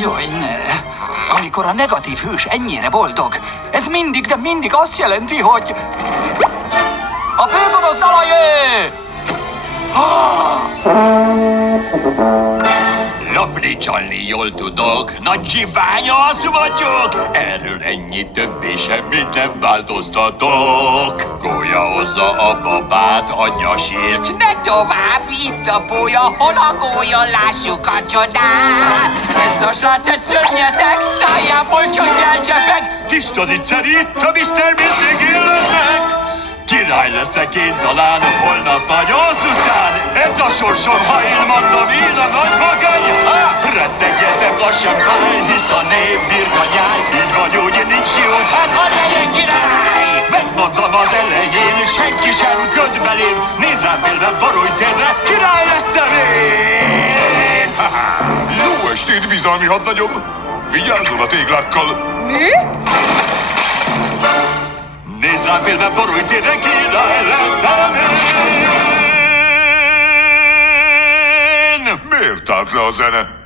Jaj, ne! Amikor a negatív hős ennyire boldog, ez mindig, de mindig azt jelenti, hogy... A főgonosz Dalajé! Lopni, csalni jól tudok, nagy zsiványasz vagyok, erről ennyi többé semmit nem változtatok. Gólya hozza a babát, anyja sírt. Ne tovább, itt a pólya, hol a gólya, lássuk a csodát! Ez a srác egy szörnyetek, szájából csongyel csepeg. Tiszta zicseri, itt a Mr. Mindig én leszek. Király leszek én talán, holnap vagy azután. Ez a sorsom, ha én mondom, én a nagy magány. Rettegjetek a sempány, hisz a nép birkanyáj. Így vagy úgy, nincs kiút, hát ha legyen király. Megmondtam az elején, senki sem köd belém. Nézd rám például Barói-térre, király lettem én. Jó estét, bizalmi hadnagyom! Vigyázzon a téglákkal! Mi? Nézd rám filmben Barói-térre, király lettem én! Miért állt le a zene?